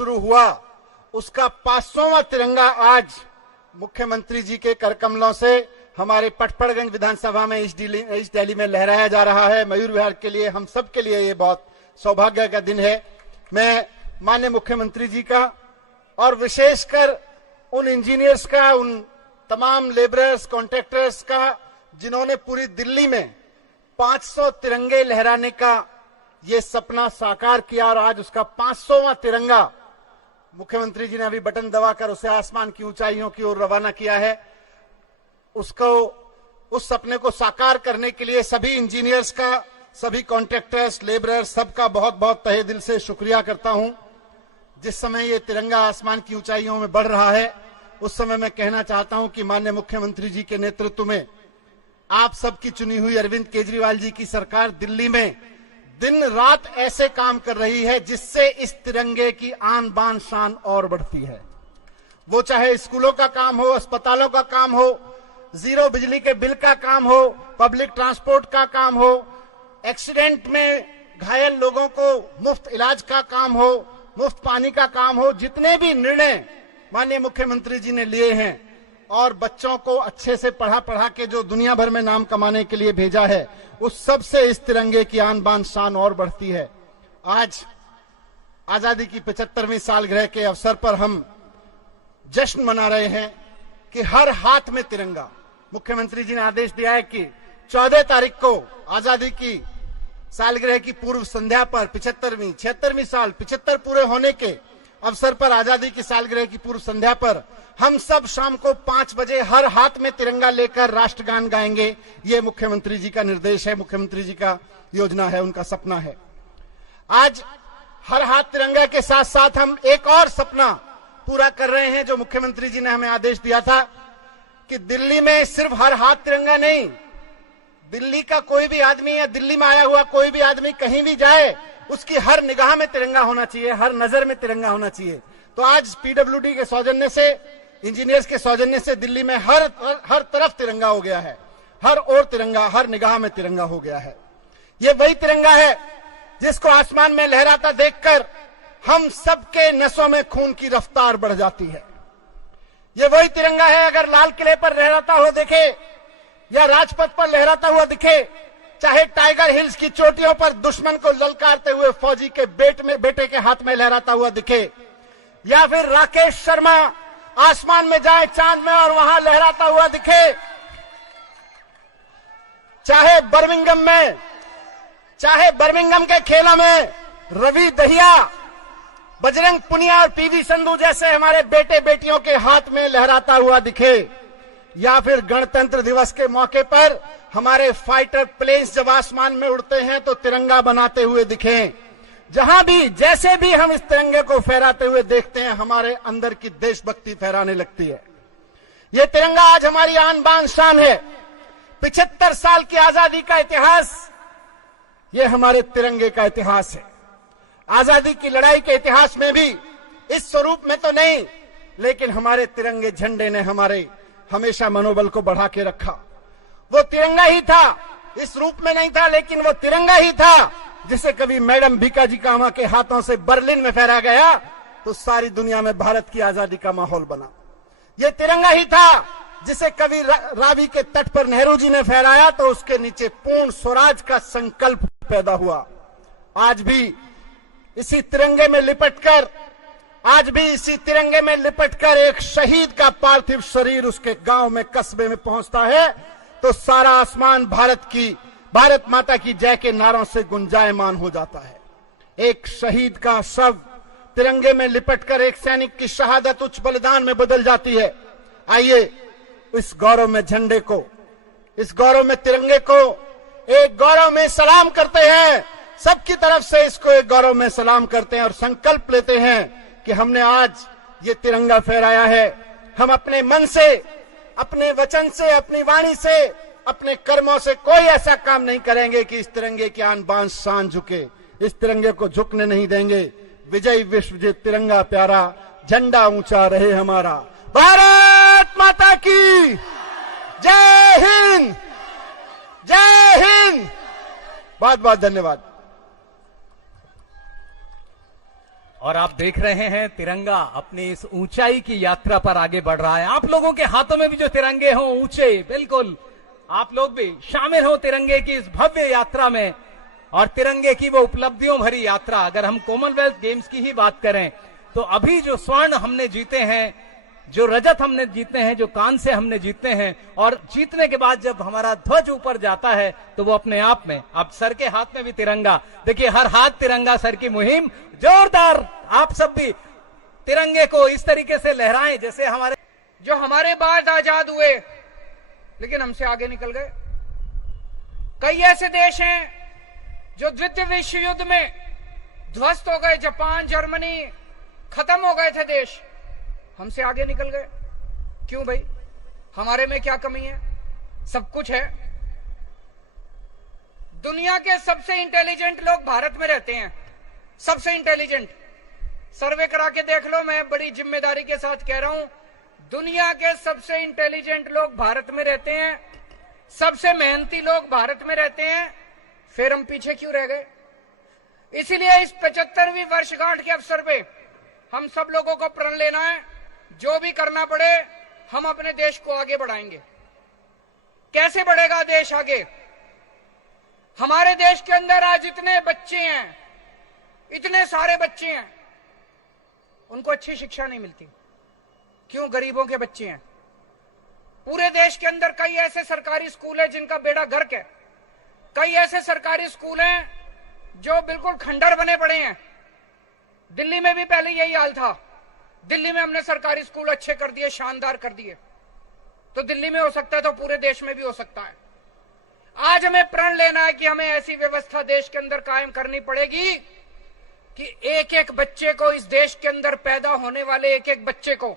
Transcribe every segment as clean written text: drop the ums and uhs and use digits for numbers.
शुरू हुआ उसका 500वां तिरंगा आज मुख्यमंत्री जी के करकमलों से हमारे पटपड़गंज विधानसभा में इस दिल्ली में लहराया जा रहा है। मयूर विहार के लिए, हम सब के लिए ये बहुत सौभाग्य का दिन है। मैं माननीय मुख्यमंत्री जी का और विशेषकर उन इंजीनियर्स का, उन तमाम लेबरर्स, कॉन्ट्रैक्टर्स का जिन्होंने पूरी दिल्ली में 500 तिरंगे लहराने का ये सपना साकार किया और आज उसका 500वां तिरंगा मुख्यमंत्री जी ने अभी बटन दबाकर उसे आसमान की ऊंचाइयों की ओर रवाना किया है। उस सपने को साकार करने के लिए सभी इंजीनियर्स का, सभी कॉन्ट्रैक्टर्स, लेबरर्स, सबका बहुत बहुत तहे दिल से शुक्रिया करता हूं। जिस समय ये तिरंगा आसमान की ऊंचाइयों में बढ़ रहा है उस समय मैं कहना चाहता हूं कि माननीय मुख्यमंत्री जी के नेतृत्व में आप सबकी चुनी हुई अरविंद केजरीवाल जी की सरकार दिल्ली में दिन रात ऐसे काम कर रही है जिससे इस तिरंगे की आन बान शान और बढ़ती है। वो चाहे स्कूलों का काम हो, अस्पतालों का काम हो, जीरो बिजली के बिल का काम हो, पब्लिक ट्रांसपोर्ट का काम हो, एक्सीडेंट में घायल लोगों को मुफ्त इलाज का काम हो, मुफ्त पानी का काम हो, जितने भी निर्णय माननीय मुख्यमंत्री जी ने लिए हैं और बच्चों को अच्छे से पढ़ा के जो दुनिया भर में नाम कमाने के लिए भेजा है, उस सब से इस तिरंगे की आन बान शान और बढ़ती है। आज आजादी की 75वीं सालगिरह के अवसर पर हम जश्न मना रहे हैं कि हर हाथ में तिरंगा। मुख्यमंत्री जी ने आदेश दिया है कि 14 तारीख को आजादी की सालगिरह की पूर्व संध्या पर 76वीं साल 75 पूरे होने के अवसर पर, आजादी की सालगिरह की पूर्व संध्या पर हम सब शाम को 5 बजे हर हाथ में तिरंगा लेकर राष्ट्रगान गाएंगे। ये मुख्यमंत्री जी का निर्देश है, मुख्यमंत्री जी का योजना है, उनका सपना है। आज हर हाथ तिरंगा के साथ साथ हम एक और सपना पूरा कर रहे हैं जो मुख्यमंत्री जी ने हमें आदेश दिया था कि दिल्ली में सिर्फ हर हाथ तिरंगा नहीं, दिल्ली का कोई भी आदमी या दिल्ली में आया हुआ कोई भी आदमी कहीं भी जाए उसकी हर निगाह में तिरंगा होना चाहिए, हर नजर में तिरंगा होना चाहिए। तो आज पीडब्ल्यूडी के सौजन्य से, इंजीनियर्स के सौजन्य से दिल्ली में हर तरफ तिरंगा हो गया है, हर ओर तिरंगा, हर निगाह में तिरंगा हो गया है। ये वही तिरंगा है जिसको आसमान में लहराता देखकर हम सबके नसों में खून की रफ्तार बढ़ जाती है। ये वही तिरंगा है, अगर लाल किले पर लहराता हुआ दिखे या राजपथ पर लहराता हुआ दिखे, चाहे टाइगर हिल्स की चोटियों पर दुश्मन को ललकारते हुए फौजी के बेटे के हाथ में लहराता हुआ दिखे, या फिर राकेश शर्मा आसमान में जाए चांद में और वहां लहराता हुआ दिखे, चाहे बर्मिंघम के खेलों में रवि दहिया, बजरंग पुनिया और पीवी संधू जैसे हमारे बेटे बेटियों के हाथ में लहराता हुआ दिखे, या फिर गणतंत्र दिवस के मौके पर हमारे फाइटर प्लेन्स जब आसमान में उड़ते हैं तो तिरंगा बनाते हुए दिखें। जहां भी, जैसे भी हम इस तिरंगे को फहराते हुए देखते हैं, हमारे अंदर की देशभक्ति फहराने लगती है। यह तिरंगा आज हमारी आन बान शान है। 75 साल की आजादी का इतिहास, यह हमारे तिरंगे का इतिहास है। आजादी की लड़ाई के इतिहास में भी इस स्वरूप में तो नहीं, लेकिन हमारे तिरंगे झंडे ने हमारे हमेशा मनोबल को बढ़ा के रखा। वो तिरंगा ही था, इस रूप में नहीं था, लेकिन वो तिरंगा ही था जिसे कभी मैडम भीकाजी कामा के हाथों से बर्लिन में फहराया गया तो सारी दुनिया में भारत की आजादी का माहौल बना। ये तिरंगा ही था जिसे कभी रावी के तट पर नेहरू जी ने फहराया तो उसके नीचे पूर्ण स्वराज का संकल्प पैदा हुआ। आज भी इसी तिरंगे में लिपटकर एक शहीद का पार्थिव शरीर उसके गांव में, कस्बे में पहुंचता है तो सारा आसमान भारत माता की जय के नारों से गुंजायमान हो जाता है। एक शहीद का शव तिरंगे में लिपटकर एक सैनिक की शहादत उच्च बलिदान में बदल जाती है। आइए इस गौरव में झंडे को, इस गौरव में तिरंगे को एक गौरव में सलाम करते हैं। सबकी तरफ से इसको एक गौरव में सलाम करते हैं और संकल्प लेते हैं कि हमने आज ये तिरंगा फहराया है। हम अपने मन से, अपने वचन से, अपनी वाणी से, अपने कर्मों से कोई ऐसा काम नहीं करेंगे कि इस तिरंगे की आन बान शान झुके। इस तिरंगे को झुकने नहीं देंगे। विजय विश्वजित तिरंगा प्यारा, झंडा ऊंचा रहे हमारा। भारत माता की जय हिंद, जय हिंद। बहुत बहुत धन्यवाद। और आप देख रहे हैं तिरंगा अपनी इस ऊंचाई की यात्रा पर आगे बढ़ रहा है। आप लोगों के हाथों में भी जो तिरंगे हों ऊंचे, बिल्कुल आप लोग भी शामिल हो तिरंगे की इस भव्य यात्रा में और तिरंगे की वो उपलब्धियों भरी यात्रा। अगर हम कॉमनवेल्थ गेम्स की ही बात करें तो अभी जो स्वर्ण हमने जीते हैं, जो रजत हमने जीते हैं, जो कांस्य हमने जीते हैं, और जीतने के बाद जब हमारा ध्वज ऊपर जाता है तो वो अपने आप में, अब सर के हाथ में भी तिरंगा, देखिए हर हाथ तिरंगा सर की मुहिम जोरदार। आप सब भी तिरंगे को इस तरीके से लहराएं जैसे हमारे बाद आजाद हुए लेकिन हमसे आगे निकल गए। कई ऐसे देश हैं जो द्वितीय विश्व युद्ध में ध्वस्त हो गए, जापान, जर्मनी, खत्म हो गए थे देश, हमसे आगे निकल गए। क्यों भाई? हमारे में क्या कमी है? सब कुछ है। दुनिया के सबसे इंटेलिजेंट लोग भारत में रहते हैं, सबसे इंटेलिजेंट। सर्वे करा के देख लो, मैं बड़ी जिम्मेदारी के साथ कह रहा हूं, दुनिया के सबसे इंटेलिजेंट लोग भारत में रहते हैं, सबसे मेहनती लोग भारत में रहते हैं। फिर हम पीछे क्यों रह गए? इसीलिए इस 75वीं वर्षगांठ के अवसर पे हम सब लोगों को प्रण लेना है, जो भी करना पड़े हम अपने देश को आगे बढ़ाएंगे। कैसे बढ़ेगा देश आगे? हमारे देश के अंदर आज इतने बच्चे हैं, इतने सारे बच्चे हैं, उनको अच्छी शिक्षा नहीं मिलती। क्यों? गरीबों के बच्चे हैं। पूरे देश के अंदर कई ऐसे सरकारी स्कूल हैं जिनका बेड़ा गर्क है, कई ऐसे सरकारी स्कूल हैं जो बिल्कुल खंडर बने पड़े हैं। दिल्ली में भी पहले यही हाल था। दिल्ली में हमने सरकारी स्कूल अच्छे कर दिए, शानदार कर दिए। तो दिल्ली में हो सकता है तो पूरे देश में भी हो सकता है। आज हमें प्रण लेना है कि हमें ऐसी व्यवस्था देश के अंदर कायम करनी पड़ेगी कि एक एक बच्चे को, इस देश के अंदर पैदा होने वाले एक एक बच्चे को,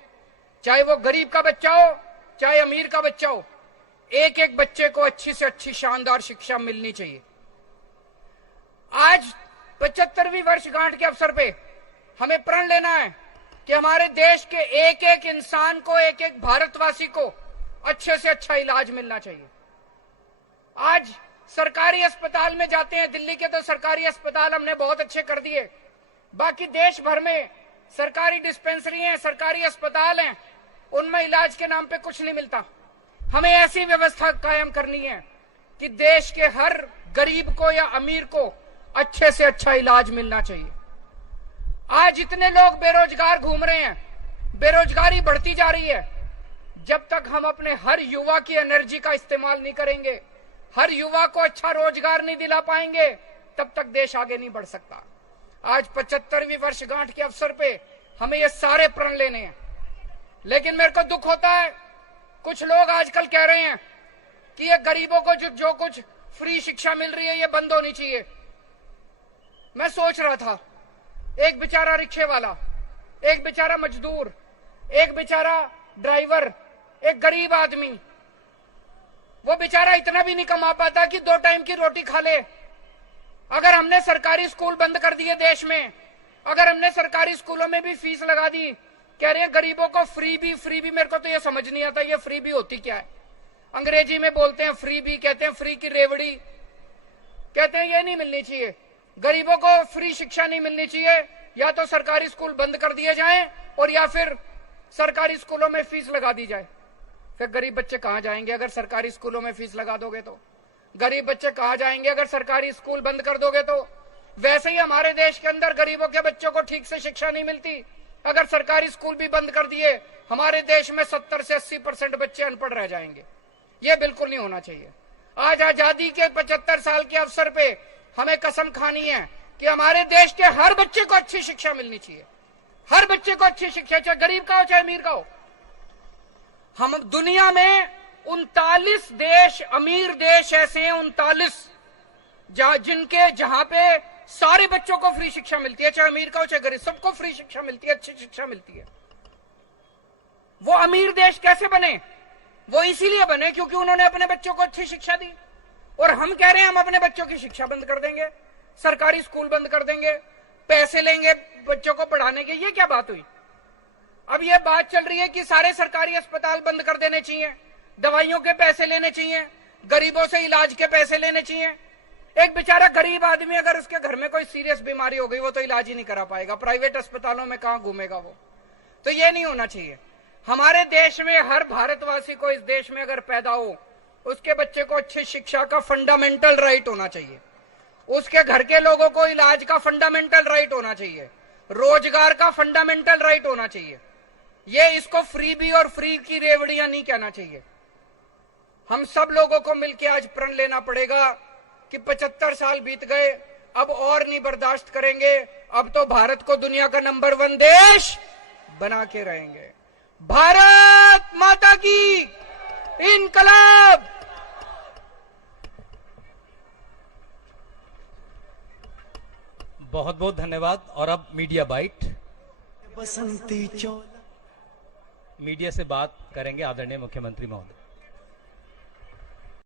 चाहे वो गरीब का बच्चा हो चाहे अमीर का बच्चा हो, एक एक बच्चे को अच्छी से अच्छी शानदार शिक्षा मिलनी चाहिए। आज 75वीं वर्षगांठ के अवसर पे हमें प्रण लेना है कि हमारे देश के एक एक इंसान को, एक एक भारतवासी को अच्छे से अच्छा इलाज मिलना चाहिए। आज सरकारी अस्पताल में जाते हैं, दिल्ली के तो सरकारी अस्पताल हमने बहुत अच्छे कर दिए, बाकी देश भर में सरकारी डिस्पेंसरी हैं, सरकारी अस्पताल हैं, उनमें इलाज के नाम पे कुछ नहीं मिलता। हमें ऐसी व्यवस्था कायम करनी है कि देश के हर गरीब को या अमीर को अच्छे से अच्छा इलाज मिलना चाहिए। आज इतने लोग बेरोजगार घूम रहे हैं, बेरोजगारी बढ़ती जा रही है। जब तक हम अपने हर युवा की एनर्जी का इस्तेमाल नहीं करेंगे, हर युवा को अच्छा रोजगार नहीं दिला पाएंगे, तब तक देश आगे नहीं बढ़ सकता। आज 75वीं वर्षगांठ के अवसर पे हमें ये सारे प्रण लेने हैं। लेकिन मेरे को दुख होता है, कुछ लोग आजकल कह रहे हैं कि ये गरीबों को जो कुछ फ्री शिक्षा मिल रही है ये बंद होनी चाहिए। मैं सोच रहा था, एक बेचारा रिक्शे वाला, एक बेचारा मजदूर, एक बेचारा ड्राइवर, एक गरीब आदमी, वो बेचारा इतना भी नहीं कमा पाता कि 2 टाइम की रोटी खा ले। अगर हमने सरकारी स्कूल बंद कर दिए देश में, अगर हमने सरकारी स्कूलों में भी फीस लगा दी, कह रहे हैं गरीबों को फ्री भी, मेरे को तो ये समझ नहीं आता ये फ्री भी होती क्या है। अंग्रेजी में बोलते हैं फ्री भी, कहते हैं फ्री की रेवड़ी, कहते हैं ये नहीं मिलनी चाहिए। गरीबों को फ्री शिक्षा नहीं मिलनी चाहिए, या तो सरकारी स्कूल बंद कर दिए जाएं और या फिर सरकारी स्कूलों में फीस लगा दी जाए। फिर गरीब बच्चे कहां जाएंगे अगर सरकारी स्कूलों में फीस लगा दोगे तो? गरीब बच्चे कहां जाएंगे अगर सरकारी स्कूल बंद कर दोगे तो? वैसे ही हमारे देश के अंदर गरीबों के बच्चों को ठीक से शिक्षा नहीं मिलती। अगर सरकारी स्कूल भी बंद कर दिए, हमारे देश में 70 से 80% बच्चे अनपढ़ रह जाएंगे। ये बिल्कुल नहीं होना चाहिए। आज आजादी के 75 साल के अवसर पे हमें कसम खानी है कि हमारे देश के हर बच्चे को अच्छी शिक्षा मिलनी चाहिए, हर बच्चे को अच्छी शिक्षा, चाहे गरीब का हो चाहे अमीर का हो। हम दुनिया में 39 देश, अमीर देश ऐसे हैं 39, जहां पे सारे बच्चों को फ्री शिक्षा मिलती है, चाहे अमीर का हो चाहे गरीब, सबको फ्री शिक्षा मिलती है, अच्छी शिक्षा मिलती है। वो अमीर देश कैसे बने? वो इसीलिए बने क्योंकि उन्होंने अपने बच्चों को अच्छी शिक्षा दी। और हम कह रहे हैं हम अपने बच्चों की शिक्षा बंद कर देंगे, सरकारी स्कूल बंद कर देंगे, पैसे लेंगे बच्चों को पढ़ाने के। ये क्या बात हुई? अब ये बात चल रही है कि सारे सरकारी अस्पताल बंद कर देने चाहिए, दवाइयों के पैसे लेने चाहिए, गरीबों से इलाज के पैसे लेने चाहिए। एक बेचारा गरीब आदमी अगर उसके घर में कोई सीरियस बीमारी हो गई, वो तो इलाज ही नहीं करा पाएगा, प्राइवेट अस्पतालों में कहां घूमेगा वो। तो ये नहीं होना चाहिए। हमारे देश में हर भारतवासी को इस देश में अगर पैदा हो, उसके बच्चे को अच्छी शिक्षा का फंडामेंटल राइट होना चाहिए, उसके घर के लोगों को इलाज का फंडामेंटल राइट होना चाहिए, रोजगार का फंडामेंटल राइट होना चाहिए। ये इसको फ्रीबी और फ्री की रेवड़ियां नहीं कहना चाहिए। हम सब लोगों को मिलकर आज प्रण लेना पड़ेगा कि 75 साल बीत गए, अब और नहीं बर्दाश्त करेंगे, अब तो भारत को दुनिया का नंबर 1 देश बना के रहेंगे। भारत माता की इनकलाब। बहुत बहुत धन्यवाद। और अब मीडिया बाइट। बसंती चोला मीडिया से बात करेंगे आदरणीय मुख्यमंत्री महोदय।